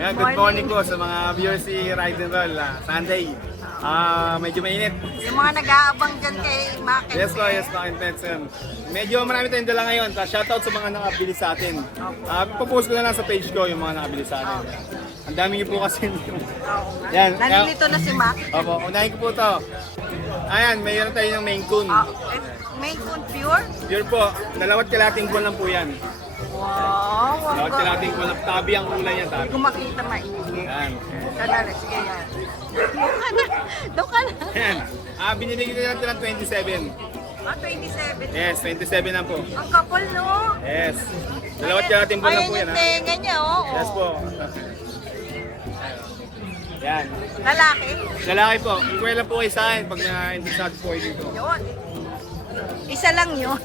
Yan, good morning po sa mga viewers si Ride and Roll. Sunday. Medyo mainit. Yung mga nag-aabang dyan kay Mac and Yes po, Intention. Medyo marami tayong dala ngayon. Shoutout sa mga nakabili sa atin. Ipopost ko na lang sa page ko yung mga nakabili sa atin. Ang dami niyo po kasi. Yan. Nalilito na si Mac. Opo, unahin ko po to. Ayan, mayroon tayo ng Maine Coon. Maine Coon pure? Pure po. 2 kalating buwan lang po yan. Wow, ang 2 kalating buwan lang. Tabi ang kulay yan, tabi. Kung makita maigi. Yan. Kanala, sige yan. Doon ka na. Yan. Binibigyan ko natin ng 27. 27. Yes, 27 na po. Ang kapal, no? Yes. 2 kalating buwan lang po yan. Ayan yung tenga niya, oh. Yes po. Yan. Lalaki? Lalaki po. Ikwela po kayo sa akin pag na-interesado po kayo dito. Yun. Isa lang yun.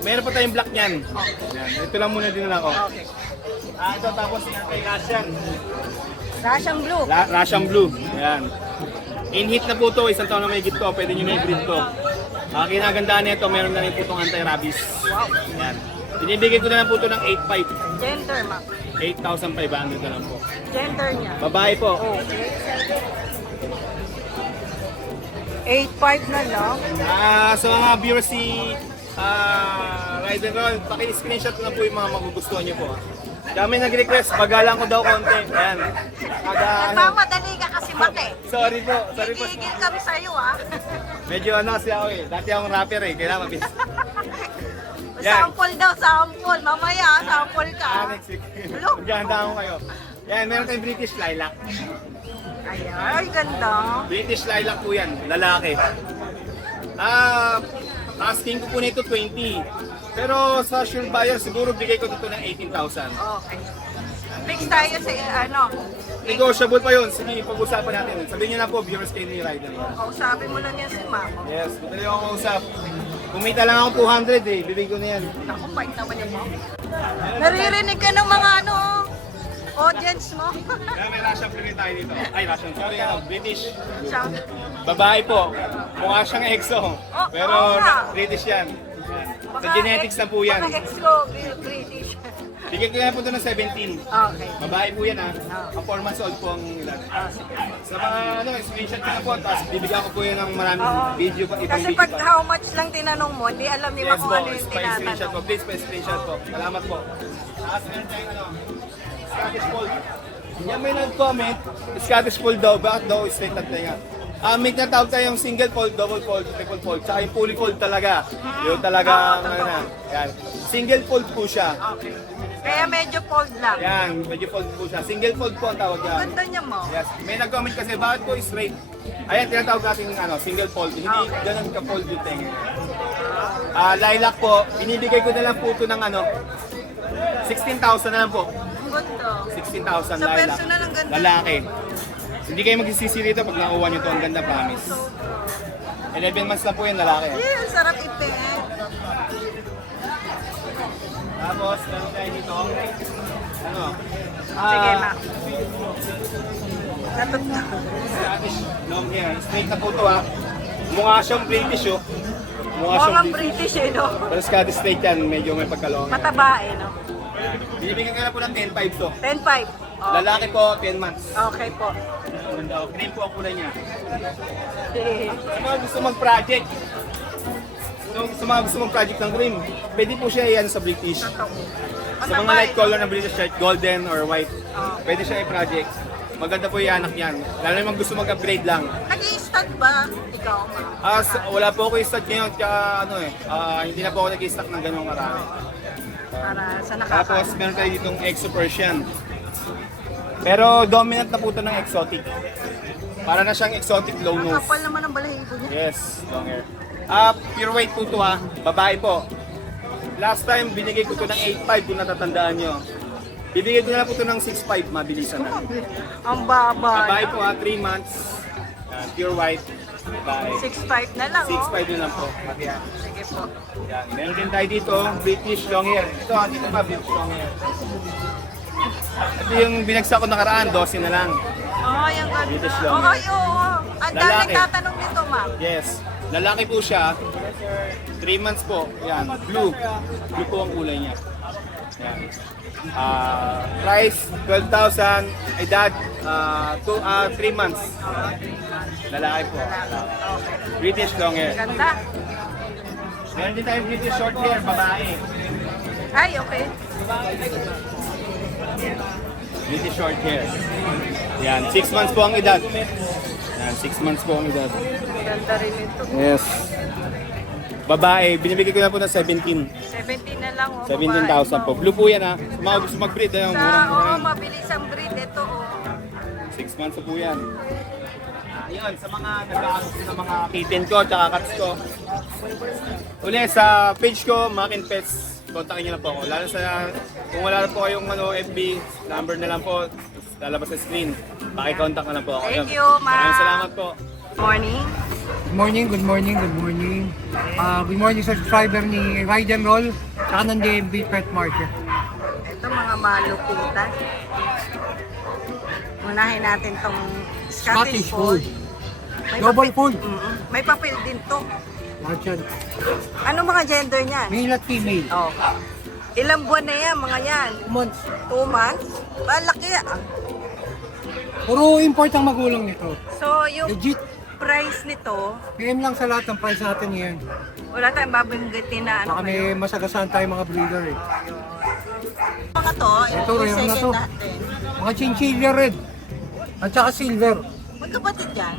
Meron pa tayong black niyan. Yan. Ito lang muna din ako. Okay. Ito tapos yung kay Russian. Russian blue. Russian blue. Yan. In-hit na po to. Isang taon na may git to. Pwede nyo na i-breed to. Kinagandaan nito, meron na rin po itong anti-rabies. Wow. Yan. Binibigay ko na lang po ito ng 8.5. Gender, Mac. 8,500 na lang po. Gender niya. Babae po. Okay. 8.5 na lang. Sa mga viewers si Ride and Roll, paki-screenshot na po yung mga magugustuhan nyo po. Kami nag-request, bagalan ko daw konti. Ayan. Nagmamadali ka kasi, Mac, eh. Sorry po. Gigigil kami sa'yo, ah. Medyo kasi ako eh. Dati akong rapper eh. Kailangan mabilis. Yan. Sample daw, sample. Mamaya, sample ka. Next week. Maganda ako kayo. Yan, meron tayong British Lilac. Ay, ganda. British Lilac po yan. Lalaki. Asking ko po nito 20. Pero sa sure buyer, siguro bigay ko dito ng 18,000. Okay. Fix tayo sa, ano, Negotiable pa yun. Sige, pag-usapan natin. Sabihin niyo na po, viewers kayo ni Rider. kausapin mo lang yan si Mama. Yes, dito lang ako usap. Kumita lang ako 200 eh. Bibig ko na yan. Ako, bait naman yung Mama. Naririnig ka ng mga ano, audience mo. Kaya may Russian play tayo dito. Ay, Russian. Sorry, British. Siya. Babae po. Mukha siyang EXO. Pero oo nga. British yan. Sa genetics na po yan. Baka ex ko, British. Bigyan ko na po ito ng 17. Okay. Babae po yan ha. Ang 4 months old po ang ilan. Sa mga screenshot ko na po. Tapos bibigyan ko po yan ng maraming video. Kasi pag how much lang tinanong mo, di alam ni Yes kung po, ano yung screenshot po. tinatanong. Please, screenshot po. Salamat po. Tapos meron tayong Scottish Fold. Yan may nag-comment, Scottish Fold daw, bakit daw straight lang tayo? May natawag tayong single fold, double fold, triple fold, saka yung fully fold talaga. Yung talaga, yan. Single fold po siya. Okay. Kaya medyo fold lang. Yan, medyo fold po siya. Single fold po ang tawag yan. Ganda niya mo. Yes, may nag-comment kasi, bakit po straight? Ayan, tinatawag natin single fold. Hindi ganun ka-fold yung tenga. Lilac po, binibigay ko na lang po ito ng 16,000 na lang po. Ang ganda. 16,000 Sa lilac. personal ang ganda. Lalaki. Hindi kayo magsisisi rito pag nakuha nyo ito. Ang ganda, promise. 11 months na po yan, lalaki. Ang sarap ipin. Tapos, meron tayo dito. Ano? Sige, Ma. Natutuwa. Scottish long hair. Straight na po ito ha. Mukha siyang British oh. Mukhang British eh, no? Pero Scottish straight yan. Medyo may pagkalong. Mataba eh, no? Binibigyan ka na po ng 10.5 to. 10.5. Lalaki po, 10 months. Okay po. Cream po ang kulay niya. Sige. Sa mga gusto mag-project, sa mga gusto mag-project ng cream, pwede po siya yan sa British. Sa mga light color ng British shirt, golden or white, pwede siya i-project. Maganda po yung anak yan. Lalo naman gusto mag-upgrade lang. Nag-i-stud ba? Ikaw, Ma? Wala po ako i-stock ngayon, tsaka hindi na po ako nag-i-stock ng ganung marami. Para sa Tapos meron tayo ditong Exo Persian. Pero dominant na po ito ng exotic. Para na siyang exotic low Ang nose. kapal naman ang balahibo niya. Yes, long hair. Pure white po ito ha, babae po. Last time binigay ko ito ng 8.5 kung natatandaan nyo. Bibigay ko na lang po ito ng 6.5, mabilisan na. Ang baba. Babae po ha, 3 months. Pure white, babae. 6.5 na lang, 6.5 na lang po. Pati yan. Sige po. Yan. Meron din tayo dito, British long hair. Ito ha, dito pa, British long hair. Ito yung binagsak ko nakaraan, 12 na lang. Ay, ang ganda. British long Ay, oo. Ang dami Lalaki. nagtatanong dito, ma'am. Yes. Lalaki po siya. 3 months po. Yan. Blue. Blue po ang kulay niya. Yan. Price, 12,000. Edad, 3 months. Lalaki po. British long hair. Ganda. Meron din tayong British short hair, babae. Ay, okay. British short hair. Yan, 6 months po ang edad. Yan, 6 months po ang edad. Ganda rin ito. Yes. Babae, binibigay ko na po ng 17. 17 na lang. Oh, 17,000 po. Blue po yan ha. Sa mga gusto mag-breed, ayun, murang mura yan. mabilis ang breed ito. Oh. 6 months po yan. Ayun, sa mga nag-aasos ng mga kitten ko, tsaka cats ko. Uli, sa page ko, Makin Pets, kontakin nyo na po ako. Lalo sa, kung wala na po kayong FB, number na lang po, lalabas sa screen. Paki-contact na lang po ako. Thank Ayun. you, ma'am. Maraming salamat po. Morning. Good morning, good morning, good morning. Good morning sa subscriber ni Ride and Roll tsaka ng DMB Pet Market. Ito mga malupitan. Unahin natin tong Scottish Scottish Fold. Fold. Double fold. May papel din to. Lahat yan. Ano mga gender niyan? Male at female. Oh. Ilang buwan na yan, mga yan? 2 months. 2 months? Malaki ah. Puro import ang magulang nito. So, yung Legit. price nito, PM lang sa lahat ng price natin ngayon. wala tayong babanggitin na ano Baka may masagasaan tayo mga breeder eh. mga to, Ito, yung rare na second to. natin. Mga chinchilla red. At saka silver. Magkapatid yan.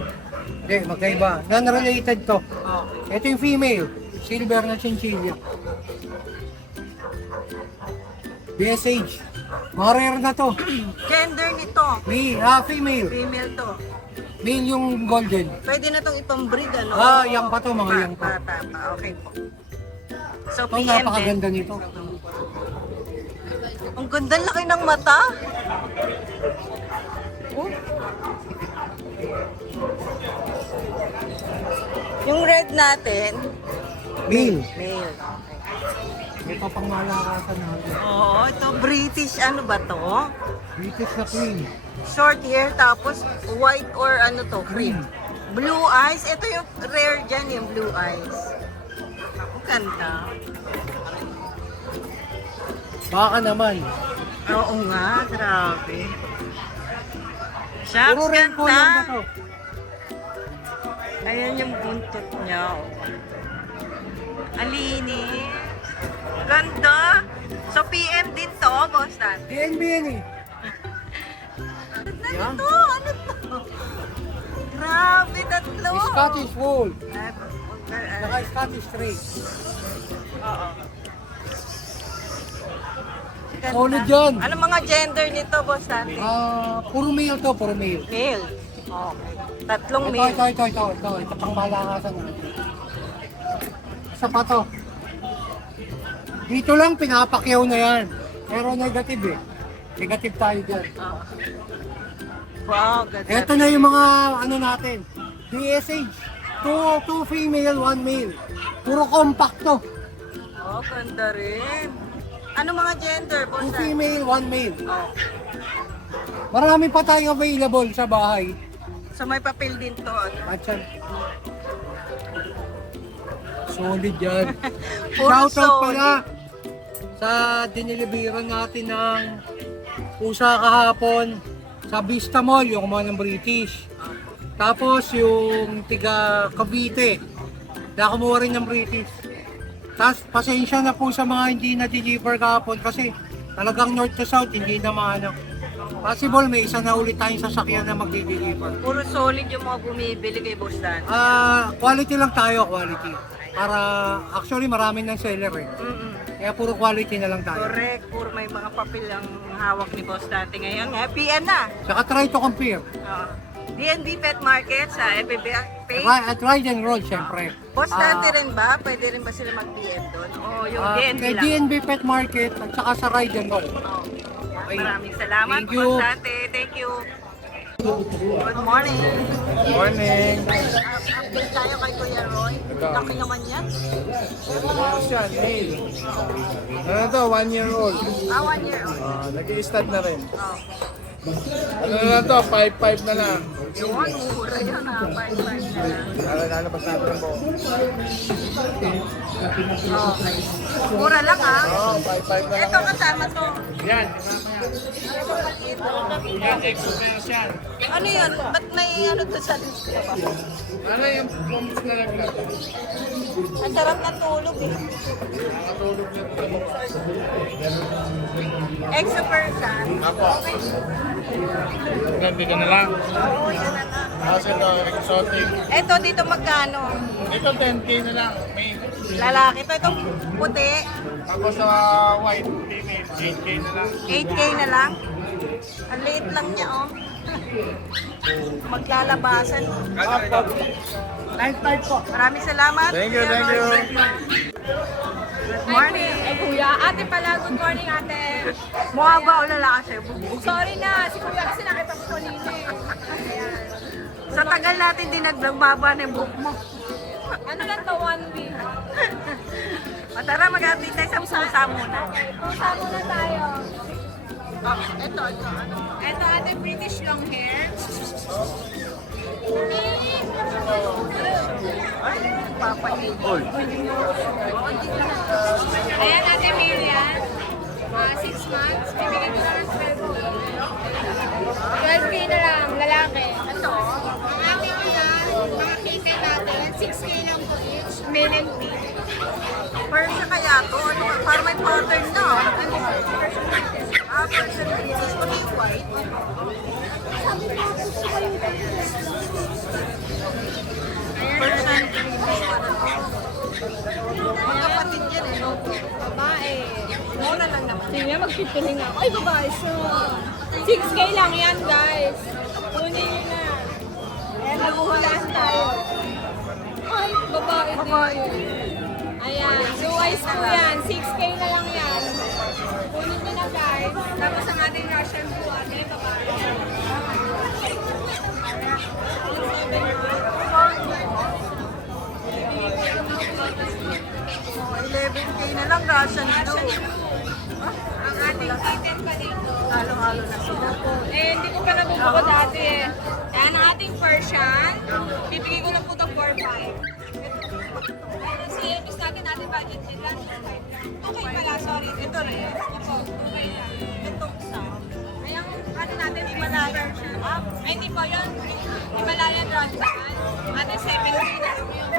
Hindi, magkaiba. Non-related to. Oh. Ito yung female. Silver na chinchilla. BSH. Mga rare na to. Gender nito, Female. female to. Male yung golden. Pwede na itong ipang-breed, ano? Yang pa to, mga yang pa. Pa. Okay po. So, Ito, PM din. napakaganda nito. Ang ganda laki ng mata. Oh. Yung red natin, Male. male. Ito pang malakasan natin. Oo, ito British, ano ba to? British na queen. Short hair, tapos white or ano to, cream. Blue eyes, ito yung rare dyan, yung blue eyes. Ang ganda. Baka naman. Oo nga, grabe. Puro Shucks, red color na ganda. to. Ayan yung buntot niya. Oh. Alinis. Ganda. So, PM din to, boss natin. DNB yan eh. Ano to? Ano to? Grabe, tatlo. Scottish Fold. Ay, Saka Scottish Strait. Oo. Ganda. Solid yan. Ano mga gender nito, boss natin? Puro male to, puro male. Male. Okay. Tatlong Ito, male. ito pang malakasan natin. Isa pa to. Dito lang pinapakyaw na yan. Pero negative eh. Negative tayo dyan. Oo. Wow, ganda. Ito na yung mga ano natin. DSH. Two female, 1 male. Puro compact to. Oh, ganda rin. Ano mga gender, boss 2 natin? female, 1 male. Oh. Marami pa tayong available sa bahay. So, may papel din to. At yan. Solid yan. Puro Shoutout solid. pala sa diniliberan natin ng pusa kahapon sa Vista Mall, yung mga ng British. Tapos yung tiga Cavite, nakumuha rin ng British. Tapos pasensya na po sa mga hindi na-deliver kahapon kasi talagang north to south, hindi na maano. Possible may isa na ulit tayong sasakyan na magdi-deliver. Puro solid yung mga bumibili kay boss natin. Quality lang tayo, quality. Para actually marami ng seller eh. Mm-mm. Kaya puro quality na lang tayo. Correct. Puro may mga papel ang hawak ni boss natin ngayon. PM na. Saka try to compare. DNB Pet Market sa FB page. At ride and roll, syempre. Boss natin rin ba? Pwede rin ba sila mag-PM doon? O yung DNB Kay lang? DNB Pet Market at saka sa ride and roll. Oh. Okay. Maraming salamat, Thank you. boss natin. Thank you. Good morning. Morning. Update tayo kay Kuya Roy. Laki naman yan. Ano siya? Male. Ano to? 1 year old. 1 year old. Nag-i-stud na rin. Oh. Ano na lang to? 5-5 na lang. Yun, mura yun ha. 5-5 na lang. Lalabas natin ang buo. Okay. Mura lang ha. Oo, 5-5 na lang. Ito kasama to. Yan. Yan, express yan. Ano yun? Ba't may ano to sa display? Ano yung prompts na lang natin? Ang sarap ng tulog eh. Nakatulog na ito. Extra person. Apo. Ganti ka na lang. Oo, yan na lang. Kasi ito, exotic. Ito dito magkano? Ito 10K na lang. May Lalaki to. Itong puti. ako sa white female, 8K na lang. 8K na lang. Ang liit lang niya oh. Maglalabasan. Apo. 9.5 po. Maraming salamat. Thank you, Kuya thank you. Roy. Good morning. Ay, kuya. Ate pala, good morning, ate. Mukha ba o lalaki sa'yo? Bugbog. Sorry na, si kuya kasi nakita ko kanina eh. Ayan. Sa tagal natin din nagbaba na yung buhok mo. Ano lang to, 1 week? O tara, mag-update tayo sa pusa muna. Pusa muna tayo. Ito. Ano? Ito, ate, British long hair. Papahin. Ayan, ate, male yan. 6 months. Bibigyan ko lang ng 12K. 12K na lang, lalaki. Ito. Ang ating yan, mga kitten natin, 6K lang po each. Male and female. Persia kaya to? Ano, parang may pattern na. Persian British. Pati white. Persian British. Mga kapatid yan eh, no? Babae. Mura lang naman. Sige, magpipili nga ako. Ay, babae siya. 6K lang yan, guys. Kunin nyo na. Ayan, naghuhulaan tayo. Ay, babae din. Ayan, blue eyes po yan. 6K na lang yan. Kunin nyo na, guys. Tapos ang ating Russian blue, ate, babae. Oh, 11K na lang, Russian blue. Ang ating kitten pa dito. Halo-halo na sila. Eh, hindi ko pa nabubuko dati eh. Ayan, ang ating Persian. Bibigay ko lang po ito 4-5. Si Elvis natin budget nila. Okay pala, sorry. Ito rin. Opo, okay lang. Ito isa. Ay, ang ano natin, Himalayan Persian. Ay, hindi po yun. Himalayan Rajasthan. Ate, 7K na lang yun.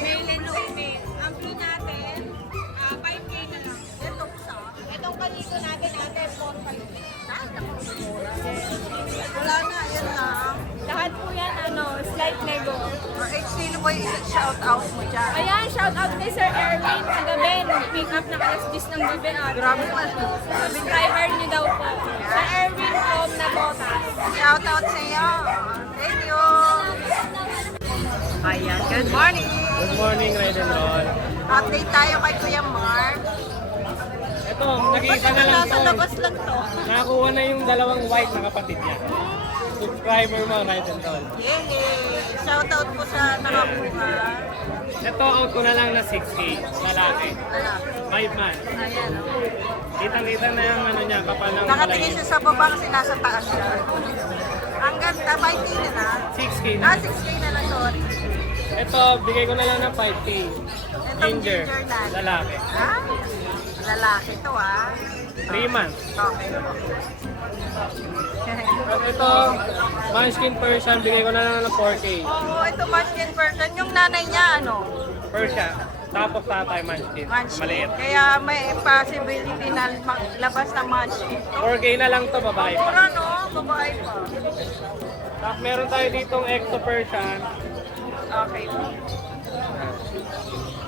Male and female. Ang blue natin, 5K na lang. Ito isa. Itong kaliko natin, ate, 4-5. Ay, naku. Wala na, yan lang. Lahat po yan, slight nego. Or sino ba yung shout out mo dyan? Ayan, shout out kay Sir Erwin. Kagabi, nag-pick up ng alas 10 ng gabi ate. Grabe man. Subscriber niyo daw po. Sir Erwin from Nabotas. Shout out sa iyo. Thank you. Ayan, good morning. Good morning, Ride and Roll. Update tayo kay Kuya Mark. Ito, Ba't nakita ito na lang nasa to. labas lang to? Nakakuha na yung dalawang white na kapatid niya. Subscriber mo, Ride and Roll. Yay! Shout out po sa nakakuha. Ito, out ko na lang na 6K, lalaki. 5 months. Ayan. Kitang-kita na yung ano niya, kapal ng Nakatingin siya sa baba kasi nasa taas siya. Ang ganda, 5K na na. 6K na. 6K na lang, sorry. Ito, bigay ko na lang ng 5K. Itong Ginger, ginger na. lalaki. Ah, lalaki to ah. 3 months. Okay. At ito, Munchkin Persian, bigay ko na lang ng 4K. Oo, ito Munchkin person. Yung nanay niya, ano? Persian, tapos tatay Munchkin. Munchkin. Maliit. Kaya may possibility na maglabas ng Munchkin. 4K na lang to, babae pa. Mura no? Babae pa. Tapos meron tayo ditong Exo Persian. Okay.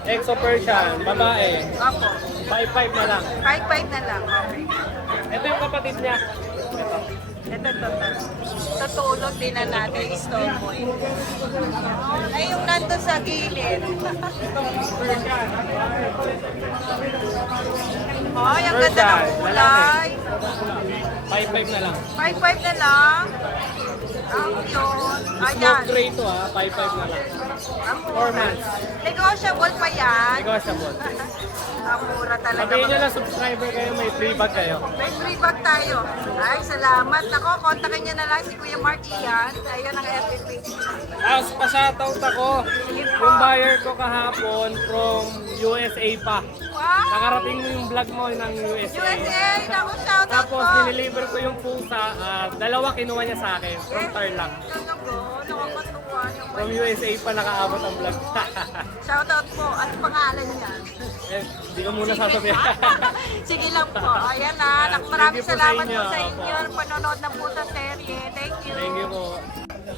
Exo Persian, babae. Apo. 5-5 na lang. 5-5 na lang. Okay. Ito yung kapatid niya. Ito. Tutulog din na natin. Store mo eh. Ay, yung nandun sa gilid. Ay, ang ganda ng kulay. 5-5 na lang. 5-5 na lang. Ang yun. Smoke Ayan. gray to 5-5 na lang. Ang 4 mura. months. Negotiable pa yan. Negotiable. Ang mura talaga. Sabihin nyo lang subscriber kayo, may free bag kayo. May free bag tayo. Ay, salamat. Ako, kontakin niyo na lang si Kuya Mark Ian. Ayun ang FB page. Tapos pa-shoutout ako. Yung buyer ko kahapon from USA pa. Wow! Nakarating mo yung vlog mo ng USA. USA! Naku, shoutout Tapos po! dineliver ko yung pusa. Dalawa kinuha niya sa akin. From Tarlac. Talaga, nakakatuwa naman. From USA pa nakaabot ang vlog. Shoutout po. Ano pangalan niya? Hindi ko muna sasabihin. Sige lang po. Ayan na. Naku, maraming Thank you po sa salamat inyo. po sa inyo. Panonood ng pusa serye. Thank you. Thank you po.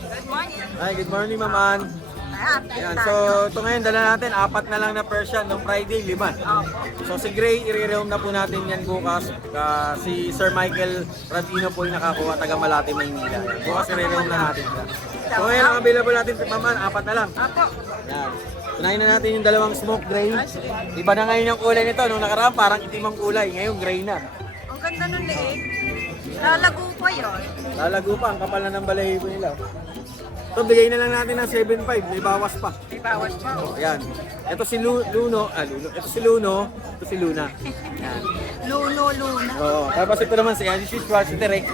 Good morning. Hi, good morning, Maman. Ayan, Yan, tayo. so ito ngayon, dala natin, 4 na lang na Persian, nung Friday, 5. Opo. So si Gray, i-reroam na po natin yan bukas. Si Sir Michael Radino po yung nakakuha, taga Malate, Maynila. Bukas i-reroam na natin siya. So ngayon, ang available natin, Maman, 4 na lang. Opo. Yan. Unahin na natin yung dalawang smoke gray. Iba na ngayon yung kulay nito. Nung nakaraan, parang itim ang kulay. Ngayon, gray na. Ang ganda ng leeg. Lalago pa yun. Lalago pa, ang kapal na ng balahibo nila. Ito, bigay na lang natin ng 7.5. May bawas pa. May bawas pa. Oh, yan. Ito si Luno. Ito si Luno. Ito si Luna. Yan. Luno, Luna. Oo. Tapos ito naman si Angie Schwartz, si Derek.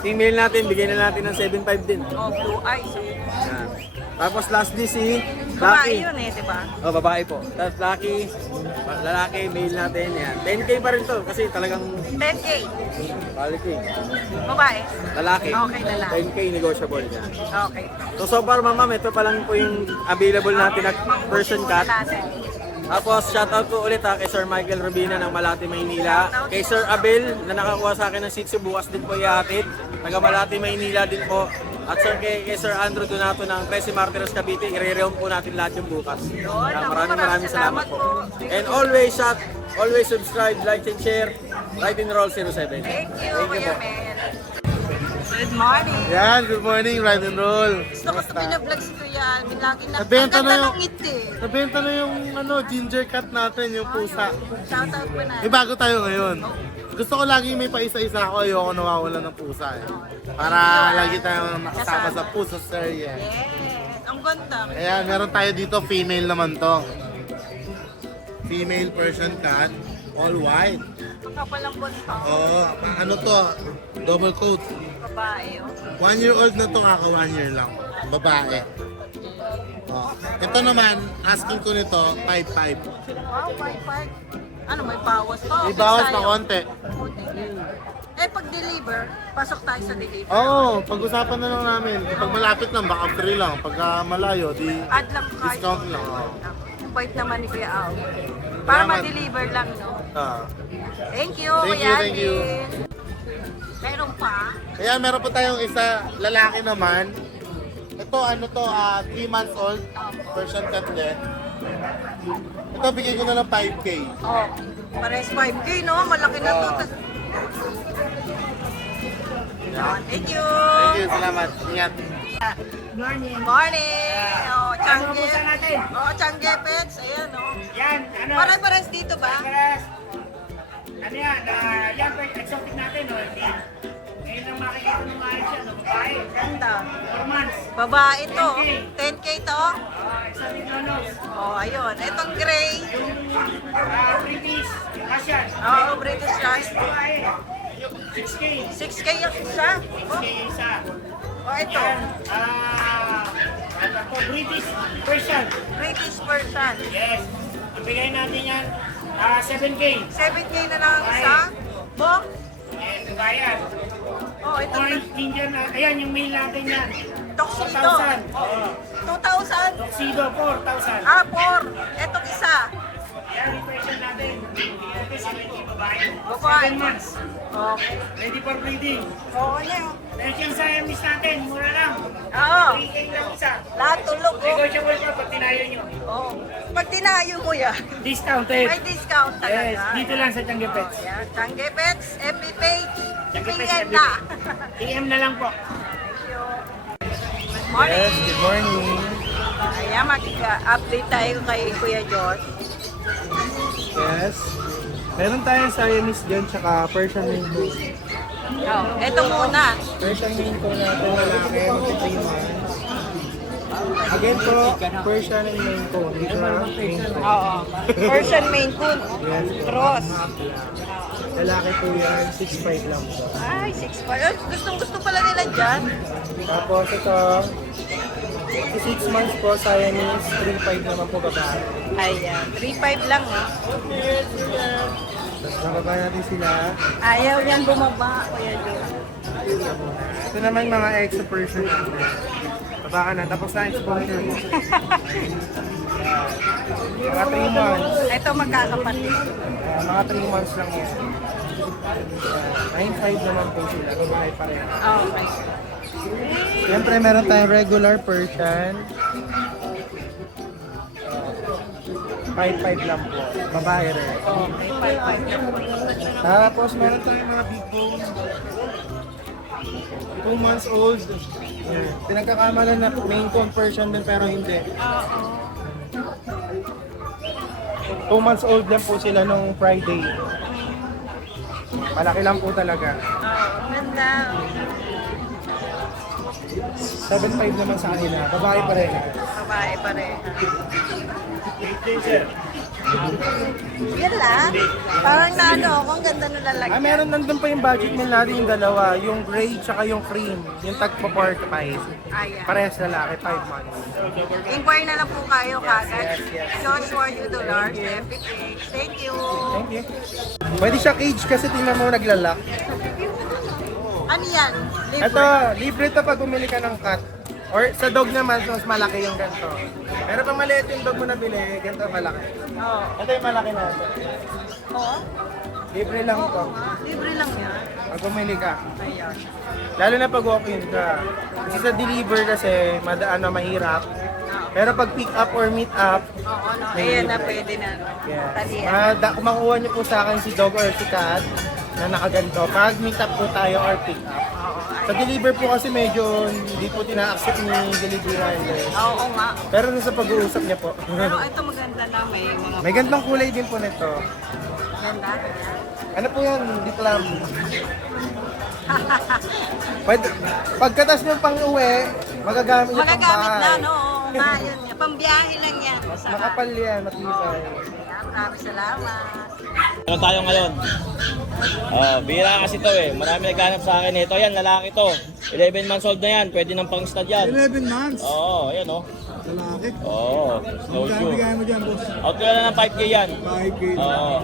Female natin, bigyan na natin ng 7.5 din. Oh, blue eyes. Yan. Tapos lastly si Babae Lucky. yun eh, di ba? Oh, babae po. Tapos Lucky, lalaki, male natin. Yan. 10K pa rin to kasi talagang 10K. quality. Babae. Lalaki. Okay, lalaki. 10K negotiable yan. Okay. So far, ma'am, ito pa lang po yung available natin na Persian cat. Natin. Tapos shoutout ko ulit kay Sir Michael Rubina ng Malate, Maynila. Kay Sir Abel na nakakuha sa akin ng Shih Tzu, bukas din po ihatid. Taga Malate, Maynila din po. At kay Sir Andrew Donato ng 13 Martires Cavite, i-rereom po natin lahat yung bukas. Maraming salamat po. And always subscribe, like and share. Ride and Roll 07. Thank you, Kuya Mel. Good morning. Yan, good morning, Ride and Roll. Gusto ko sa pinablog si Kuya Alvin. Lagi na. Nabenta Ang na ganda yung- ng ngiti. Nabenta na yung ginger cat natin, yung pusa. Shoutout po na. May bago tayo ngayon. Gusto ko lagi may paisa-isa ako, ayoko nawawala ng pusa eh. Para lagi tayong nakasama sa pusa serye. Yes. Ang ganda. Ayan, meron tayo dito, female naman to. Female Persian cat, all white. Ang kapal ng bunso. Oh, ano to? Double coat. Babae, oh. 1 year old na to, kaka 1 year lang. Babae. Oh. Ito naman, asking ko nito, 5'5". Wow, Wi-Fi. Ano, may bawas pa? May Okay bawas sa'yo. pa konti. Konti. Eh, pag deliver, pasok tayo sa deliver. Oo, pag-usapan na lang namin. Pag malapit lang, baka free lang. Pag malayo, di Add lang kayo. discount lang. Oh. Ang bait naman ni Kuya Al. Para Salamat. ma-deliver lang, no? Ah. Thank you, Thank Kuya you, thank you. Alvin. Meron pa? Kaya meron pa tayong isa, lalaki naman. Ito, 3 months old. Persian cat din. Ito, bigay ko na lang 5K. Oh, pares 5K, no? Malaki na to. Yan. Thank you. Thank you, salamat. Ingat. Morning. Oh, Changge. Oh, Changge Pets. Ayan, oh. Yan, ano? Pare-pares dito ba? Pares. Ano yan? Yan pa yung exotic natin, no? Hindi. Ngayon lang makikita ng maayos yan, no? Babae. Ganda. 4 months. Babae to. 10K to. Exotic nonos. Oh, ayun. Etong gray. British. Russian. Oh, British Rush. Babae. 6K. 6K yung isa. 6K isa. Oh, ito. Yan. Ano to? British. Persian. British version. Yes. Ang bigay natin yan, 7K. 7K na lang ang isa. Bok. And bayan. Oh, ito. Orange Indian. Ayan, yung mail natin yan. Tuxedo. 4,000. Oo. 2,000. Tuxedo, 4,000. Ah, 4. Etong isa. Yan yung question natin. Okay, 7K babae. Babae. 7 months. Okay. Ready for breeding. Oo niya. Dahil yung Siamese natin, mura lang. Oo. 3K lang isa. Lahat tulog. Oh. Negotiable pa pag tinayo nyo. Oh. Pag tinayo mo yan, Discounted. may discount talaga. Yes, dito lang sa Changi Pets. Yan. Changge Pets, FB page. Changi Pets, PM FB na. PM na lang po. Good morning. Yes, good morning. Ayan, mag-update tayo kay Kuya Josh. Yes. Meron tayong Siamese dyan, tsaka Persian Rainbow. Oh, ito muna. Persian main coon natin, lalaki, magti 3 months. Again po, Persian and main coon. Dito na, main coon. Oo. Persian Maine Coon. Yes. Cross. Lalaki po yan, 6'5 lang po. Ay, 6'5". Ay, gustong-gusto pala nila dyan. Tapos ito, 6 months po, Siamese, 3'5 naman po babae. Ayan, 3'5 lang ha. Tapos nababa natin sila. Ayaw yan bumaba. Kuya Jo. Ito naman mga exo Persian natin. Baba ka na, tapos na exposure mo. Mga 3 months. Ito magkakapatid. Mga 3 months lang yan. 9'5 naman po sila, babae pa rin. Oh, okay. Siyempre meron tayong regular Persian. 5'5 lang po, babae rin. Okay, 5'5". Tapos meron tayong mga big bone. 2 months old. Yan. Pinagkakamalan na main coon Persian din pero hindi. 2 months old lang po sila nung Friday. Malaki lang po talaga. Oh, ganda. 7'5 naman sa kanila. Babae pa rin. Babae pa rin. Yan lang. Parang naano ako, ang ganda ng lalagyan. Meron nandun pa yung budget nila natin yung dalawa. Yung gray tsaka yung cream. Yung tagpo 45. Ayan. Parehas lalaki, 5 months. Inquire na lang po kayo kagad. Yes, yes. Joshua Udolars, FB page. Thank you. Thank you. Pwede siya cage kasi tingnan mo naglalak. Ano yan? Libre. Ito, libre to pag bumili ka ng cat. Or sa dog naman, mas malaki yung ganito. Pero pag maliit yung dog mo nabili, ganito malaki. Oo. Ito yung malaki na ito. Oo? Libre lang to. Libre lang yan. Pag bumili ka. Ayan. Lalo na pag walk-in ka. Kasi sa deliver kasi, madaan na mahirap. Pero pag pick up or meet up, Oo, no? may Ayan na, libre. pwede na. Yes. Talian. Kung makuha niyo po sa akin si dog or si cat na nakaganto, pag meet up po tayo or pick up. Oo, Sa deliver po kasi medyo hindi po tina-accept ni delivery rider. Oo nga. Pero sa pag-uusap niya po. Pero ito maganda na, may mga May gandang kulay din po nito. ganda. Ano po yan? Diplam. Pwede, pagkatas nyo pang uwi, magagamit nyo pang Magagamit bahay. na, no? Oo nga, yun. Pambiyahe lang yan. Masarap. Makapal yan, matibay. Ayan, maraming salamat. Ano tayo ngayon? Bira kasi to eh. Marami naghanap sa akin. Ito yan, lalaki to. 11 months old na yan. Pwede ng pang-stud yan. 11 months? Oo, ayan oh. Lalaki? Oo, slow shoe. mo dyan, boss? Out ko na ng 5K yan. 5K. Oo.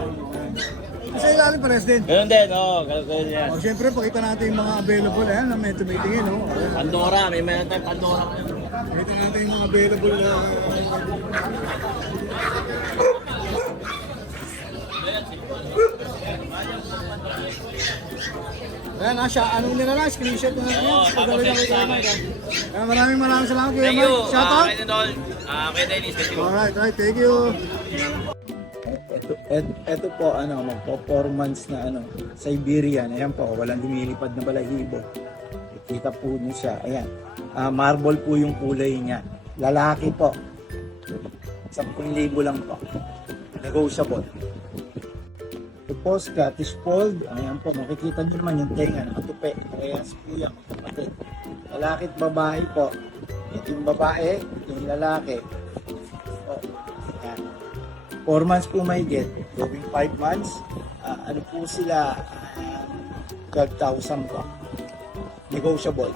Sa ilalim pares din. Ganun din, oo. Ganun yan. Siyempre, pakita natin yung mga available na may tumitingin. Pandora, may meron tayong Pandora. Pakita natin yung mga available na... Ayan, Asha, anong nila lang, screenshot na natin yan. Tapos yan sa akin. Maraming salamat Kuya Thank you. Mike. Shout out. Kay Nidol. Kay Dennis. Thank you. Alright, thank you. Ito po, magpo 4 months na Siberian. Ayan po, walang lumilipad na balahibo. Kita po niyo siya. Ayan. Marble po yung kulay niya. Lalaki po. 10,000 lang po. Negotiable. Ito po, Scottish Fold. Ayan po, makikita niyo man yung tenga, nakatupi. Parehas po yan, kapatid. Lalaki at babae po. Ito yung babae, ito yung lalaki. O, ayan. 4 months po may get. Going 5 months. Ano po sila? 12,000 po. Negotiable.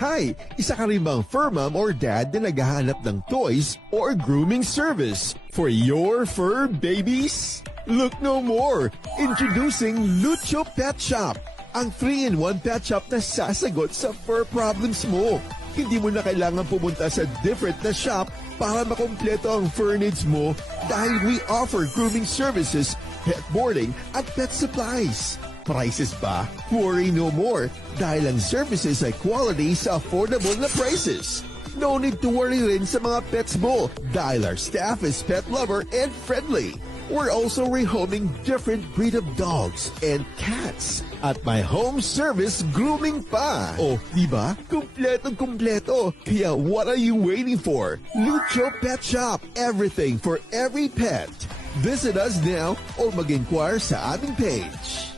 Hi! Isa ka rin bang fur mom or dad na naghahanap ng toys or grooming service for your fur babies? Look no more! Introducing Lucho Pet Shop, ang 3-in-1 pet shop na sasagot sa fur problems mo. Hindi mo na kailangan pumunta sa different na shop para makompleto ang fur needs mo dahil we offer grooming services, pet boarding at pet supplies. Prices ba? Worry no more dahil ang services ay quality sa affordable na prices. No need to worry rin sa mga pets mo dahil our staff is pet lover and friendly. We're also rehoming different breed of dogs and cats at my home service grooming pa. Oh, diba? Kumpletong-kumpleto. Kaya what are you waiting for? Lucho Pet Shop. Everything for every pet. Visit us now or mag-inquire sa aming page.